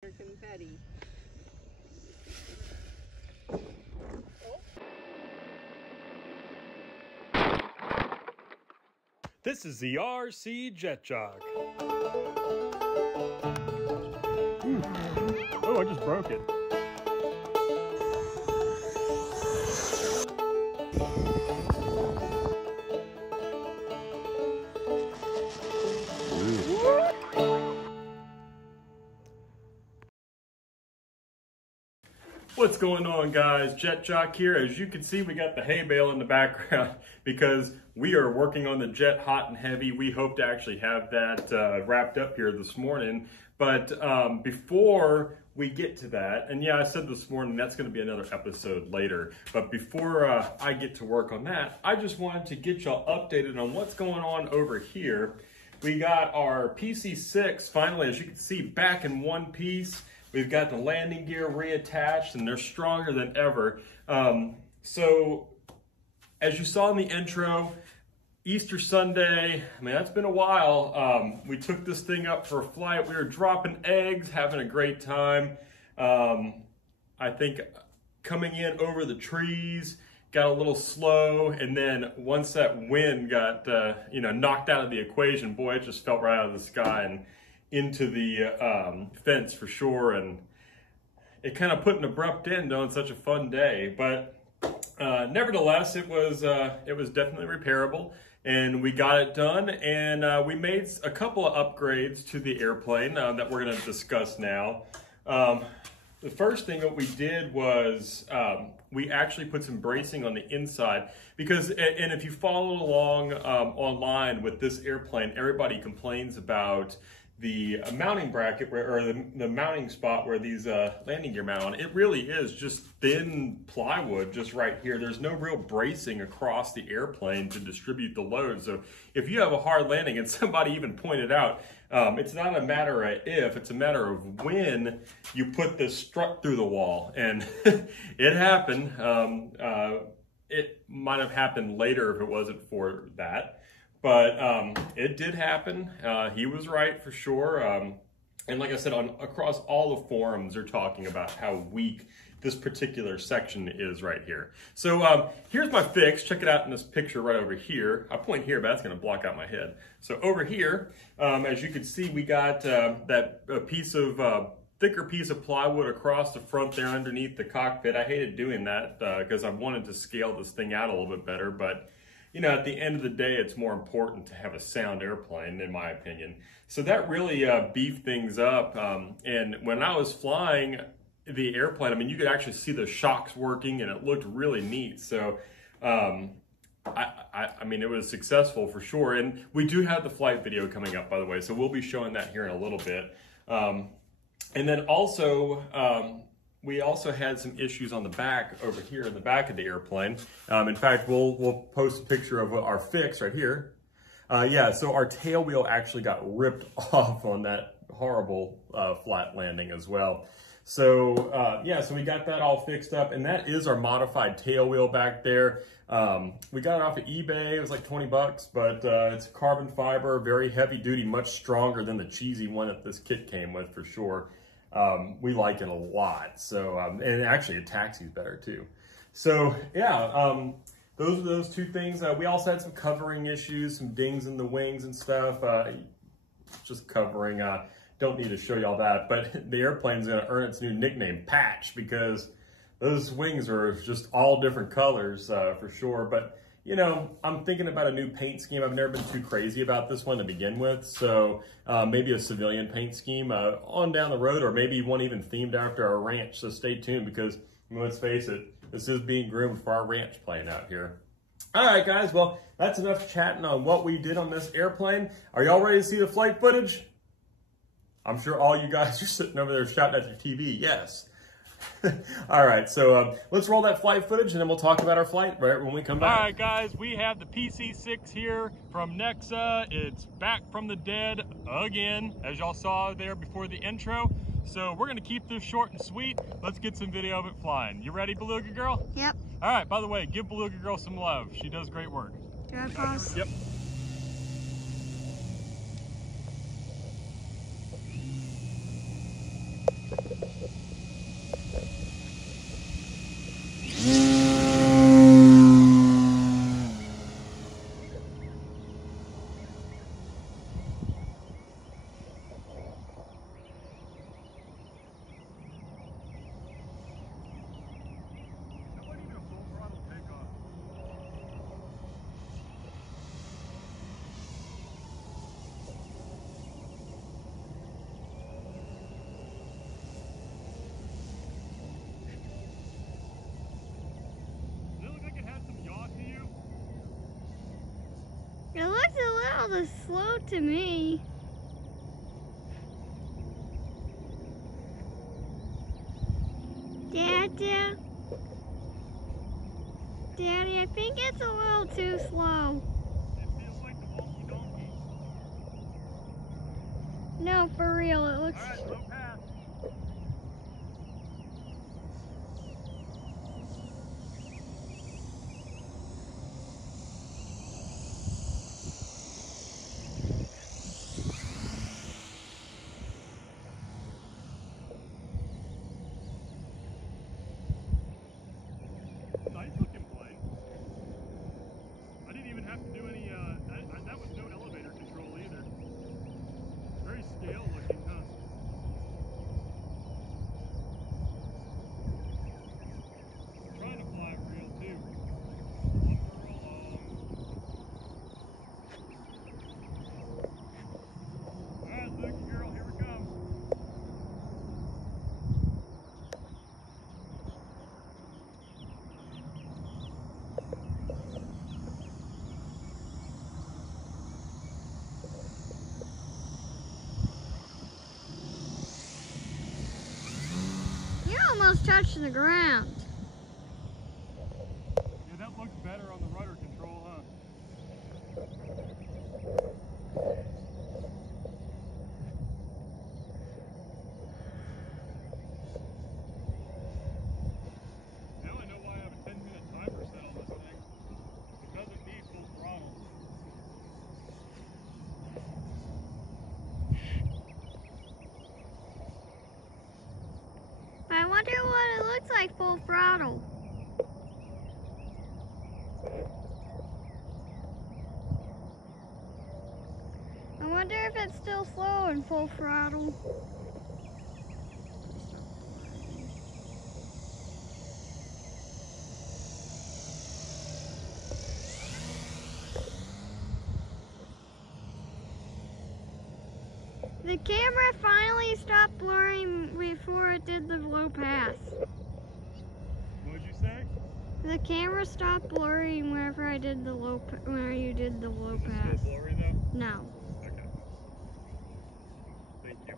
Confetti. This is the RC Jet Jog. Oh, I just broke it. What's going on, guys? Jet Jock here. As you can see, we got the hay bale in the background because we are working on the Jet hot and heavy. We hope to actually have that wrapped up here this morning. But before we get to that, and yeah, I said this morning that's going to be another episode later. But before I get to work on that, I just wanted to get y'all updated on what's going on over here. We got our PC-6 finally, as you can see, back in one piece. We've got the landing gear reattached and they're stronger than ever. So as you saw in the intro, Easter Sunday, I mean, that's been a while. We took this thing up for a flight. We were dropping eggs, having a great time. I think coming in over the trees, got a little slow. And then once that wind got, knocked out of the equation, boy, it just fell right out of the sky and into the fence for sure, and it kind of put an abrupt end on such a fun day. But nevertheless, it was definitely repairable, and we got it done. And we made a couple of upgrades to the airplane that we're going to discuss now. The first thing that we did was we actually put some bracing on the inside because, and if you follow along online with this airplane, everybody complains about the mounting bracket or the mounting spot where these landing gear mount on. It really is just thin plywood just right here. There's no real bracing across the airplane to distribute the load. So if you have a hard landing, and somebody even pointed out, it's not a matter of if, it's a matter of when you put this strut through the wall. And it happened. It might have happened later if it wasn't for that. But it did happen. He was right for sure. And like I said, across all the forums, they're talking about how weak this particular section is right here. So here's my fix. Check it out in this picture right over here. I point here, but that's going to block out my head. So over here, as you can see, we got that piece of thicker piece of plywood across the front there underneath the cockpit. I hated doing that because I wanted to scale this thing out a little bit better, but you know, at the end of the day, it's more important to have a sound airplane, in my opinion. So that really beefed things up. And when I was flying the airplane, I mean, you could actually see the shocks working, and it looked really neat. So, I mean, it was successful for sure. And we do have the flight video coming up, by the way, so we'll be showing that here in a little bit. And then also, we also had some issues on the back over here in the back of the airplane. In fact, we'll post a picture of our fix right here. Yeah, so our tail wheel actually got ripped off on that horrible flat landing as well. So yeah, so we got that all fixed up, and that is our modified tail wheel back there. We got it off of eBay. It was like 20 bucks, but it's carbon fiber, very heavy duty, much stronger than the cheesy one that this kit came with for sure. We like it a lot. So, and actually a taxi's better too. So yeah, those are those two things. We also had some covering issues, some dings in the wings and stuff. Just covering, don't need to show y'all that, but the airplane's gonna earn its new nickname, Patch, because those wings are just all different colors for sure. But you know, I'm thinking about a new paint scheme. I've never been too crazy about this one to begin with. So maybe a civilian paint scheme on down the road, or maybe one even themed after our ranch. So stay tuned because let's face it, this is being groomed for our ranch plane out here. All right, guys. Well, that's enough chatting on what we did on this airplane. Are y'all ready to see the flight footage? I'm sure all you guys are sitting over there shouting at your TV. Yes. All right, so let's roll that flight footage and then we'll talk about our flight right when we come back. All right, guys, we have the PC-6 here from Nexa. It's back from the dead again, as y'all saw there before the intro. So we're gonna keep this short and sweet. Let's get some video of it flying. You ready, Beluga Girl? Yep. All right, by the way, give Beluga Girl some love. She does great work. Do I pause? Yep. all this slow to me. Daddy, I think it's a little too slow. It feels like the wonky donkey. No, for real, it looks... All right, slow pass. Nice looking plane. I didn't even have to do any, that was no elevator control either. Very scale looking, huh? I'm trying to fly it real too. Alright, Luke girl, here we come. You almost touched the ground. Yeah, that looks better on the rudder control, huh? Now I know why I have a 10-minute timer set on this thing. Because it needs full throttle. I wonder what it looks like full throttle. I wonder if it's still slow in full throttle. The camera finally stopped blurring before it did the low pass. What did you say? The camera stopped blurring whenever I did the where you did the low Is it pass. still blurry though? No. Okay. Thank you.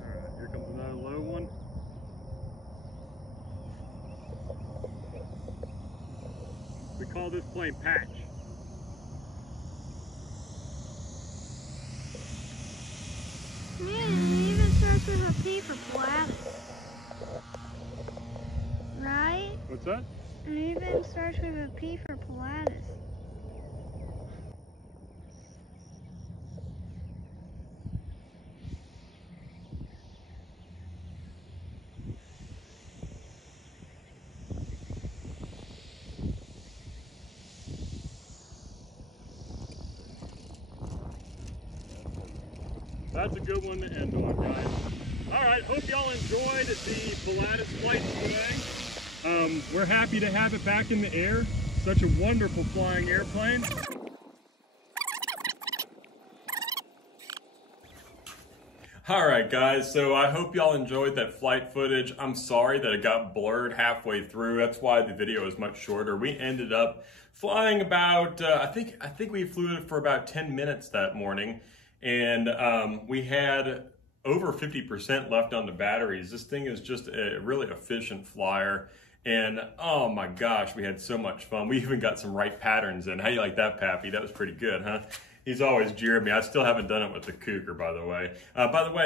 Alright, here comes another low one. We call this plane Patch. Man, it even starts with a P for Pilatus. Right? What's that? It even starts with a P for Pilatus. That's a good one to end on, guys. All right, hope y'all enjoyed the Pilatus flight today. We're happy to have it back in the air. Such a wonderful flying airplane. All right, guys, so I hope y'all enjoyed that flight footage. I'm sorry that it got blurred halfway through. That's why the video is much shorter. We ended up flying about, I think we flew it for about 10 minutes that morning, and we had over 50% left on the batteries. This thing is just a really efficient flyer, and oh my gosh, we had so much fun. We even got some right patterns in. How you like that, Pappy? That was pretty good, huh? He's always jeering me. I still haven't done it with the Cougar, by the way.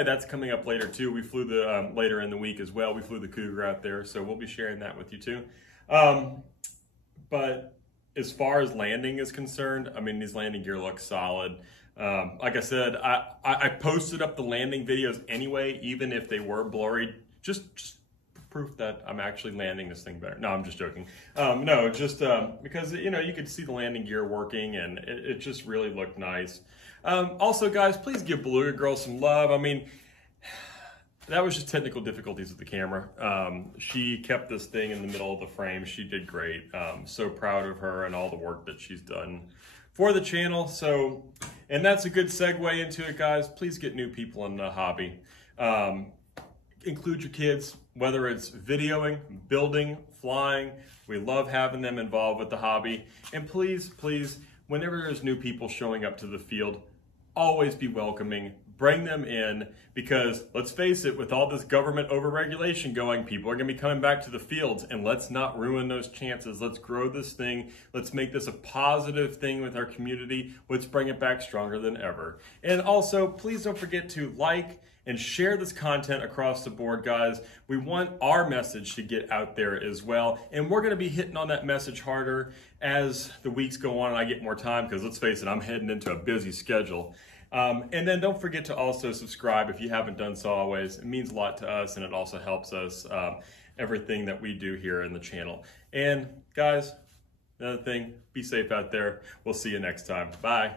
That's coming up later too. We flew the later in the week as well. We flew the Cougar out there, so we'll be sharing that with you too. But as far as landing is concerned, I mean, these landing gear look solid. Like I said, I posted up the landing videos anyway, even if they were blurry, just proof that I'm actually landing this thing better. No, I'm just joking. No, just because, you know, you could see the landing gear working, and it just really looked nice. Also, guys, please give Beluga Girl some love. I mean, that was just technical difficulties with the camera. She kept this thing in the middle of the frame. She did great. So proud of her and all the work that she's done for the channel. So, and that's a good segue into it, guys. Please get new people in the hobby. include your kids, whether it's videoing, building, flying. We love having them involved with the hobby. And please, please, whenever there's new people showing up to the field, always be welcoming. Bring them in, because let's face it, with all this government overregulation going, people are going to be coming back to the fields, and let's not ruin those chances. Let's grow this thing. Let's make this a positive thing with our community. Let's bring it back stronger than ever. And also, please don't forget to like and share this content across the board, guys. We want our message to get out there as well. And we're going to be hitting on that message harder as the weeks go on and I get more time, because let's face it, I'm heading into a busy schedule. And then don't forget to also subscribe if you haven't done so always. It means a lot to us, and it also helps us, everything that we do here in the channel. And guys, another thing, be safe out there. We'll see you next time. Bye.